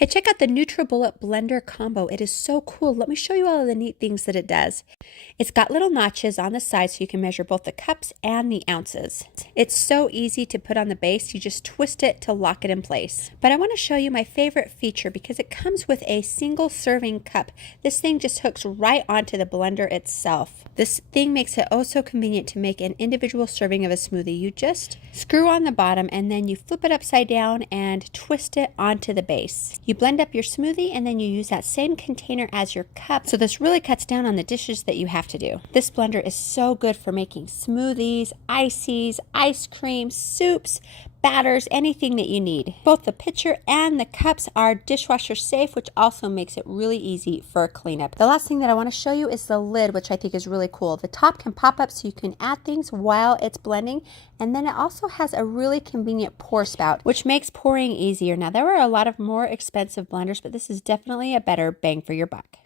Hey, check out the NutriBullet blender combo. It is so cool. Let me show you all of the neat things that it does. It's got little notches on the side so you can measure both the cups and the ounces. It's so easy to put on the base. You just twist it to lock it in place. But I want to show you my favorite feature because it comes with a single serving cup. This thing just hooks right onto the blender itself. This thing makes it oh so convenient to make an individual serving of a smoothie. You just screw on the bottom and then you flip it upside down and twist it onto the base. You blend up your smoothie and then you use that same container as your cup. So this really cuts down on the dishes that you have to do. This blender is so good for making smoothies, ices, ice cream, soups, batters, anything that you need. Both the pitcher and the cups are dishwasher safe, which also makes it really easy for cleanup. The last thing that I want to show you is the lid, which I think is really cool. The top can pop up so you can add things while it's blending, and then it also has a really convenient pour spout, which makes pouring easier. Now, there are a lot of more expensive blenders, but this is definitely a better bang for your buck.